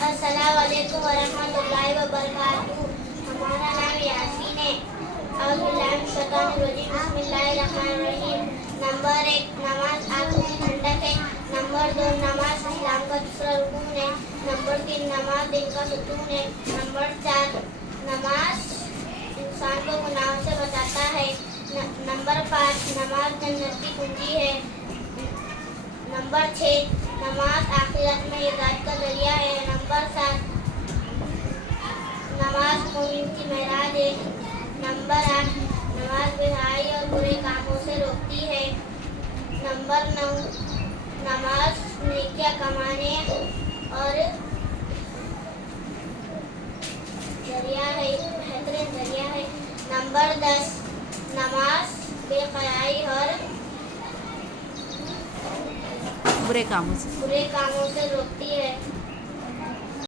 अस्सलाम वालेकुम वरहमतुल्लाहि वबरकातुहू। हमारा नाम यासीन है। बिस्मिल्लाहिर्रहमानिर्रहीम। नंबर 1, नमाज आंखों की ठंडक है। नंबर 2, नमाज इस्लाम का दूसरा रुकन है। नंबर 3, नमाज दिल का सुकून है। नंबर 4, नमाज इंसान को गुनाहों से बचाता है। नंबर 5, नमाज जन्नत की कुंजी है। नंबर 6, नमाज आखिरत में हिदायत का जरिया है। नंबर 7, नमाज मोमिन की मेराज है। नंबर 8, नमाज बुराई और बुरे कामों से रोकती है। नंबर 9, नमाज नेकियां कमाने और जरिया है, बेहतरीन जरिया है। नंबर 10, नमाज बेहयाई और बुरे कामों से बुरे कामों से रोकती है।